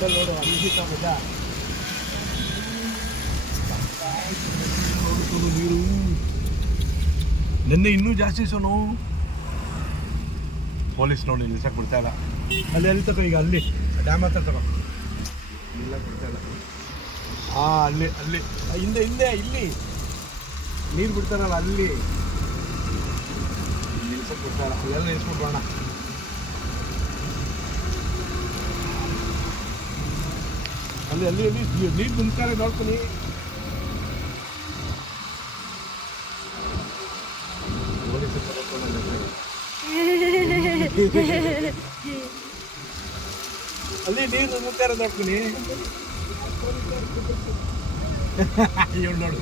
ನೋಡು ನೋಡ್ಕೊಂಡು ನೀರು ನೆನ್ನೆ ಇನ್ನೂ ಜಾಸ್ತಿ ಸೋನು. ಪೊಲೀಸ್ ನೋಡಿ ನಿಲ್ಸಕ್ಕೆ ಬಿಡ್ತಾ ಇಲ್ಲ. ಅಲ್ಲಿ ತಗೋ, ಈಗ ಅಲ್ಲಿ ಡ್ಯಾಮ್ ಹತ್ರ ತಗೋ. ನಿಲ್ಲಕ್ಕೆ ಬಿಡ್ತಾ ಇಲ್ಲ. ಅಲ್ಲಿ ಹಿಂದೆ ಇಲ್ಲಿ ನೀರು ಬಿಡ್ತಾರಲ್ಲ, ಅಲ್ಲಿ ನಿಲ್ಸಕ್ಕೆ ಬಿಡ್ತಾ ಇಲ್ಲ. ಅಲ್ಲೆಲ್ಲ ನಿಲ್ಸ್ಬಿಟ್ಟು ಬರೋಣ. ಅಲ್ಲಿ ನೀರು ತುಂಬ್ತಾರೆ ನೋಡ್ತೀನಿ. ಅಲ್ಲಿ ನೀರು ತುಂಬ್ತಾರೆ ನೋಡ್ತೀನಿ. ನೋಡು